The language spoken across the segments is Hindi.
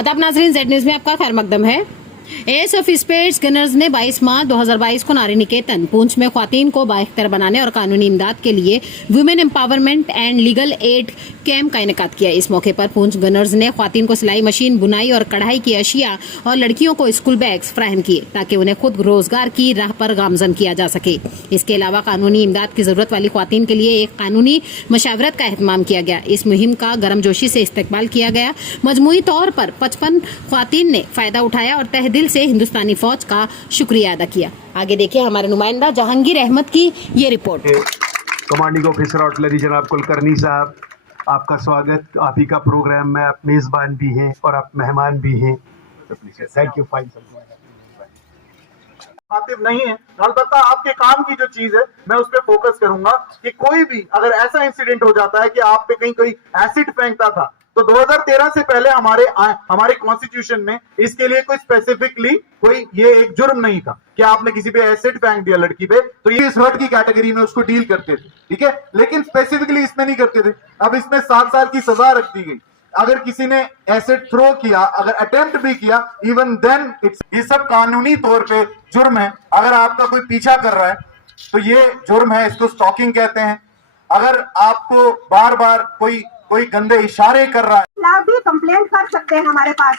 आदाब नाजरीन, जेड न्यूज में आपका खैर मकदम है। एस ऑफ स्पेस गनर्स ने 22 मार्च 2022 को नारी निकेतन पूंछ में ख्वातीन को बाइख्तियार बनाने और कानूनी इमदाद के लिए women empowerment and legal aid camp का इनेकाद किया। इस मौके पर पूंछ गनर्स ने ख्वातीन को सिलाई मशीन, बुनाई और कढ़ाई की अशिया और लड़कियों को स्कूल बैग्स फराहम किए ताकि उन्हें खुद रोजगार की राह पर गामजन किया जा सके। इसके अलावा कानूनी इमदाद की जरूरत वाली ख्वातीन के लिए एक कानूनी मशावरत का एहतमाम किया गया। इस मुहिम का गर्मजोशी से इस्तेकबाल किया गया। मजमूई तौर पर 55 ख्वातीन ने फायदा उठाया और तहे दिल से हिंदुस्तानी फौज का शुक्रिया अदा किया। आगे देखिए हमारे नुमाइंदा जहांगीर अहमद की ये रिपोर्ट। कमांडिंग ऑफिसर आर्टिलरी जनाब कुलकर्णी साहब, आपका स्वागत। आप ही का प्रोग्राम में आप मेजबान भी हैं और आप मेहमान भी हैं। Thank you. फाइन खातिब नहीं है, अलबत्ता आपके काम की जो चीज है मैं उस पर फोकस करूंगा कि कोई भी अगर ऐसा इंसिडेंट हो जाता है कि आप पे कहीं कोई एसिड फेंकता था, तो 2013 से पहले हमारे कॉन्स्टिट्यूशन में इसके लिए कोई स्पेसिफिकली कोई ये एक जुर्म नहीं था कि आपने किसी पे एसिड फेंक दिया लड़की पे, तो ये इस हर्ट की कैटेगरी में उसको डील करते थे, ठीक है। लेकिन स्पेसिफिकली इसमें नहीं करते थे। अब इसमें 7 साल की सजा रख दी गई। अगर किसी ने एसिड थ्रो किया, अगर अटेम्प्ट भी किया, इवन देन ये सब कानूनी तौर पे जुर्म है। अगर आपका कोई पीछा कर रहा है तो ये जुर्म है, इसको स्टॉकिंग कहते हैं। अगर आपको बार बार कोई गंदे इशारे कर रहा है, भी कंप्लेंट कर सकते हैं हमारे पास।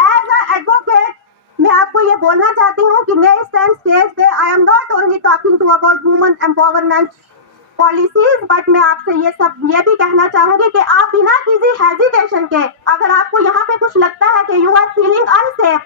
एज अ एडवोकेट मैं आपको ये बोलना चाहती हूँ कि मैं इस टाइम स्टेज पे I am not only talking to about women empowerment policies, but मैं आपसे ये भी कहना चाहूंगी कि आप बिना किसी हेजिटेशन के, अगर आपको यहाँ पे कुछ लगता है कि यू आर फीलिंग अनसेफ,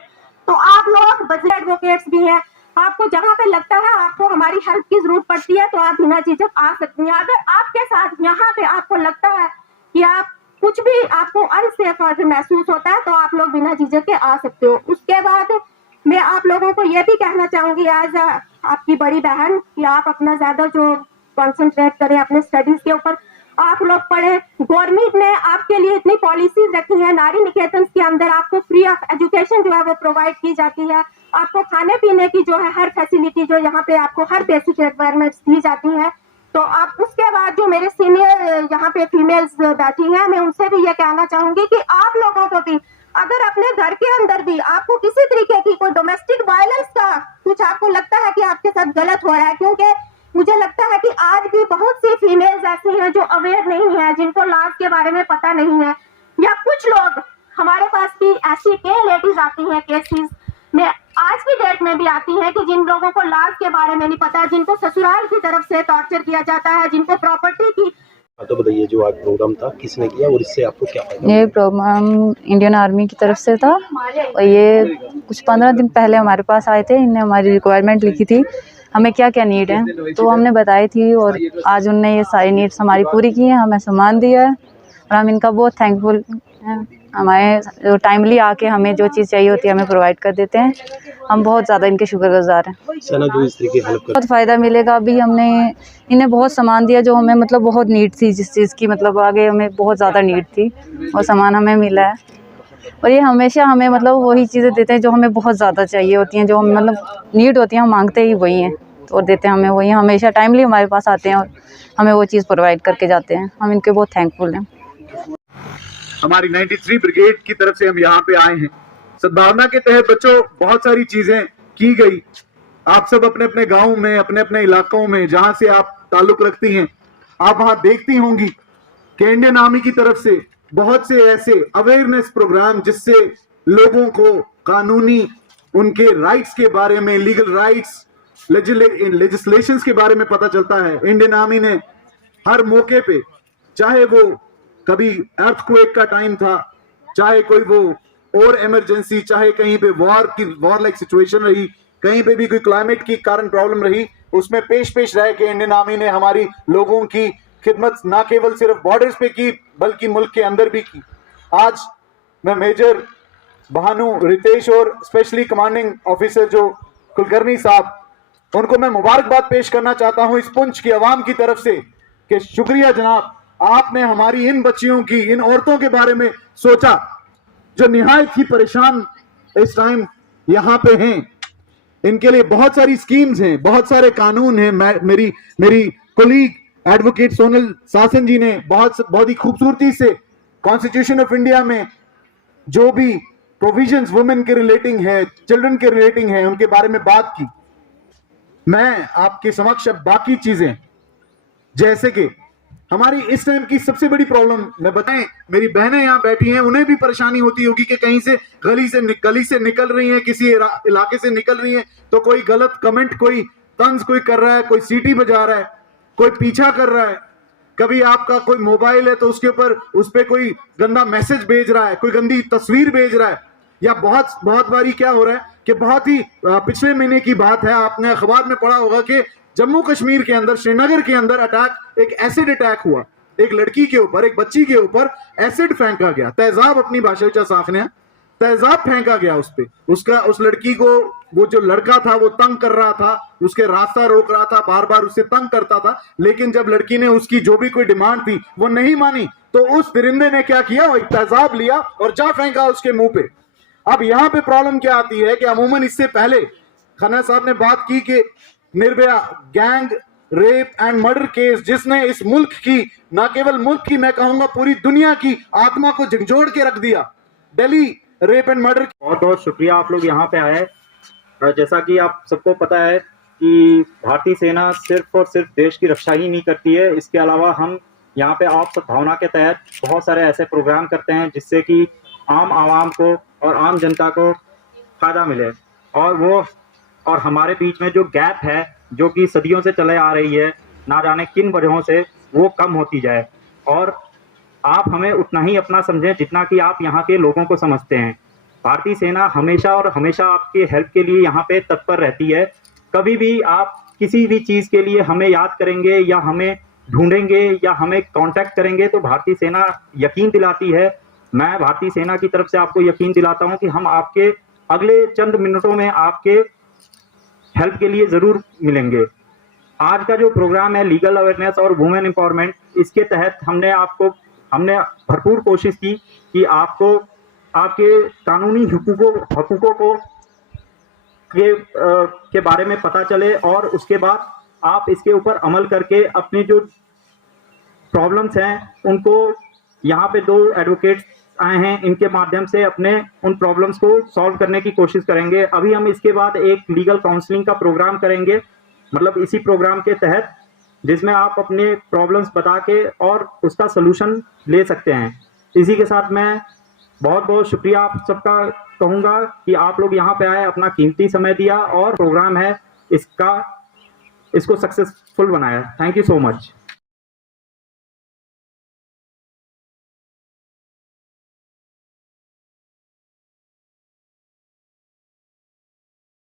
तो आप लोग बजट एडवोकेट्स भी हैं, आपको जहाँ पे लगता है आपको हमारी हेल्प की जरूरत पड़ती है तो आप बिना झिझक आ सकती हैं। अगर आपके साथ यहाँ पे आपको लगता है कि आप कुछ भी आपको अनसेफ महसूस होता है तो आप लोग बिना झिझक के आ सकते हो। उसके बाद मैं आप लोगों को ये भी कहना चाहूंगी एज आपकी बड़ी बहन कि आप अपना ज्यादा जो कॉन्सेंट्रेट करें अपने स्टडीज के ऊपर, आप लोग पढ़े। गवर्नमेंट ने आपके लिए इतनी पॉलिसीज रखी है। नारी निकेतन के अंदर आपको फ्री ऑफ एजुकेशन जो है वो प्रोवाइड की जाती है। आपको खाने पीने की जो है हर फैसिलिटी जो यहाँ पे आपको हर बेसिक रिक्वायरमेंट्स दी जाती है। तो आप उसके बाद जो मेरे सीनियर यहाँ पे फीमेल्स बैठी हैं, मैं उनसे भी ये कहना चाहूंगी कि आप लोगों को भी अगर अपने घर के अंदर भी आपको किसी तरीके की कोई डोमेस्टिक वायलेंस का कुछ आपको लगता है कि आपके साथ गलत हो रहा है, क्योंकि मुझे लगता है कि आज भी बहुत सी फीमेल्स ऐसी हैं जो अवेयर नहीं है, जिनको लॉज के बारे में पता नहीं है, या कुछ लोग हमारे पास भी ऐसी कई लेडीज आती हैं केसेस में, आज की डेट में भी आती हैं कि जिन लोगों को लॉज के बारे में नहीं पता, जिनको ससुराल की तरफ से टॉर्चर किया जाता है, जिनको प्रॉपर्टी की। तो बताइए, जो आज प्रोग्राम था किसने किया और इससे आपको क्या फायदा? ये प्रोग्राम इंडियन आर्मी की तरफ से था और ये कुछ 15 दिन पहले हमारे पास आए थे। इनने हमारी रिक्वायरमेंट लिखी थी, हमें क्या क्या नीड है, तो हमने बताई थी और आज उनने ये सारी नीड्स हमारी पूरी की हैं, हमें सामान दिया है और हम इनका बहुत थैंकफुल हैं। हमारे जो टाइमली आके हमें जो चीज़ चाहिए होती है हमें प्रोवाइड कर देते हैं। हम बहुत ज़्यादा इनके शुक्रगुजार हैं। सेना जो इस तरीके हेल्प बहुत फ़ायदा मिलेगा। अभी हमने इन्हें बहुत सामान दिया जो हमें मतलब बहुत नीड थी, जिस चीज़ की मतलब आगे हमें बहुत ज़्यादा नीड थी, और सामान हमें मिला है। और ये हमेशा हमें मतलब वही चीज़ें देते हैं जो हमें बहुत ज़्यादा चाहिए होती हैं, जो हमें मतलब नीड होती हैं, हम मांगते ही वही हैं और देते हैं हमें वही। हमेशा टाइमली हमारे पास आते हैं और हमें वो चीज़ प्रोवाइड करके जाते हैं। हम इनके बहुत थैंकफुल हैं। हमारी 93 ब्रिगेड की तरफ से हम यहाँ पे आए हैं। सद्भावना के तहत बच्चों बहुत सारी चीजें की गई। आप सब अपने अपने गाँव में, अपने अपने इलाकों में जहां से आप ताल्लुक रखती हैं, आप वहां देखती होंगी कि इंडियन आर्मी की तरफ से बहुत से ऐसे अवेयरनेस प्रोग्राम जिससे लोगों को कानूनी उनके राइट्स के बारे में, लीगल राइट्स, लेजिस्लेशंस के बारे में पता चलता है। इंडियन आर्मी ने हर मौके पे, चाहे वो कभी अर्थक्वेक का टाइम था, चाहे कोई वो और इमरजेंसी, चाहे कहीं पे वॉर लाइक सिचुएशन रही, कहीं पे भी कोई क्लाइमेट की कारण प्रॉब्लम रही, उसमें पेश रह के इंडियन आर्मी ने हमारी लोगों की खिदमत ना केवल सिर्फ बॉर्डर्स पे की बल्कि मुल्क के अंदर भी की। आज मैं मेजर भानु रितेश और स्पेशली कमांडिंग ऑफिसर जो कुलकर्णी साहब, उनको मैं मुबारकबाद पेश करना चाहता हूं इस पुंछ की आवाम की तरफ से कि शुक्रिया जनाब, आपने हमारी इन बच्चियों की, इन औरतों के बारे में सोचा जो निहायत ही परेशान इस टाइम यहाँ पे हैं। इनके लिए बहुत सारी स्कीम्स हैं, बहुत सारे कानून हैं। मेरी कोलीग एडवोकेट सोनल सासन जी ने बहुत ही खूबसूरती से कॉन्स्टिट्यूशन ऑफ इंडिया में जो भी प्रोविजंस वुमेन के रिलेटिंग है, चिल्ड्रन के रिलेटिंग है, उनके बारे में बात की। मैं आपके समक्ष अब बाकी चीजें, जैसे कि हमारी इस टाइम की सबसे बड़ी प्रॉब्लम मैं बताएं, मेरी बहनें यहां बैठी हैं, उन्हें भी परेशानी होती होगी कि कहीं से गली से निकल रही हैं, किसी इलाके से निकल रही हैं, तो कोई गलत कमेंट, कोई तंज कोई कर रहा है, कोई सीटी बजा रहा है, कोई पीछा कर रहा है, कभी आपका कोई मोबाइल है तो उसके ऊपर उस पर कोई गंदा मैसेज भेज रहा है, कोई गंदी तस्वीर भेज रहा है, या बहुत बारी क्या हो रहा है कि बहुत ही पिछले महीने की बात है, आपने अखबार में पढ़ा होगा कि जम्मू कश्मीर के अंदर, श्रीनगर के अंदर एक एसिड अटैक हुआ, एक लड़की के ऊपर, एक बच्ची के ऊपर एसिड फेंका गया, तेजाब अपनी भाषा च साखने तेजाब फेंका गया उस पे, उस लड़की को, वो जो लड़का था वो तंग कर रहा था, उसके रास्ता रोक रहा था, बार बार उससे तंग करता था, लेकिन जब लड़की ने उसकी जो भी कोई डिमांड थी वो नहीं मानी, तो उस दरिंदे ने क्या किया, वो एक तेजाब लिया और जा फेंका उसके मुंह पे। अब यहां पे प्रॉब्लम क्या आती है कि अमूमन इससे पहले खन्ना साहब ने बात की कि Nirbhaya gang rape and murder case, जिसने इस मुल्क की, ना केवल मुल्क की, मैं कहूंगा पूरी दुनिया की आत्मा को झंझोड़ के रख दिया, दिल्ली रेप एंड मर्डर। बहुत बहुत शुक्रिया आप लोग यहाँ पे आए। जैसा कि आप सबको पता है कि भारतीय सेना सिर्फ और सिर्फ देश की रक्षा ही नहीं करती है, इसके अलावा हम यहाँ पे आप सद्भावना के तहत बहुत सारे ऐसे प्रोग्राम करते हैं जिससे कि आम आवाम को और आम जनता को फ़ायदा मिले, और हमारे बीच में जो गैप है, जो कि सदियों से चले आ रही है, ना जाने किन वजहों से, वो कम होती जाए, और आप हमें उतना ही अपना समझें जितना कि आप यहाँ के लोगों को समझते हैं। भारतीय सेना हमेशा और हमेशा आपके हेल्प के लिए यहाँ पे तत्पर रहती है। कभी भी आप किसी भी चीज़ के लिए हमें याद करेंगे या हमें ढूंढेंगे या हमें कांटेक्ट करेंगे तो भारतीय सेना यकीन दिलाती है, मैं भारतीय सेना की तरफ से आपको यकीन दिलाता हूँ कि हम आपके अगले चंद मिनटों में आपके हेल्प के लिए ज़रूर मिलेंगे। आज का जो प्रोग्राम है लीगल अवेयरनेस और वुमेन एम्पावरमेंट, इसके तहत हमने भरपूर कोशिश की कि आपको आपके कानूनी हकूकों को के बारे में पता चले, और उसके बाद आप इसके ऊपर अमल करके अपने जो प्रॉब्लम्स हैं उनको, यहाँ पे 2 एडवोकेट्स आए हैं, इनके माध्यम से अपने उन प्रॉब्लम्स को सॉल्व करने की कोशिश करेंगे। अभी हम इसके बाद एक लीगल काउंसलिंग का प्रोग्राम करेंगे, मतलब इसी प्रोग्राम के तहत, जिसमें आप अपने प्रॉब्लम्स बता के और उसका सलूशन ले सकते हैं। इसी के साथ मैं बहुत बहुत शुक्रिया आप सबका कहूँगा कि आप लोग यहाँ पे आए, अपना कीमती समय दिया और प्रोग्राम है इसको सक्सेसफुल बनाया। Thank you so much.